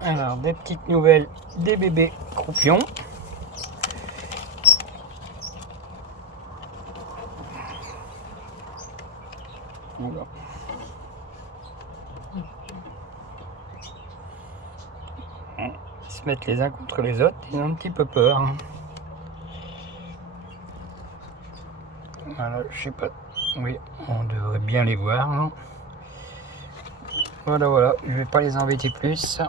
Alors, des petites nouvelles des bébés croupions. Voilà. Ils se mettent les uns contre les autres, ils ont un petit peu peur. Voilà, je sais pas. Oui, on devrait bien les voir. Voilà, je vais pas les embêter plus.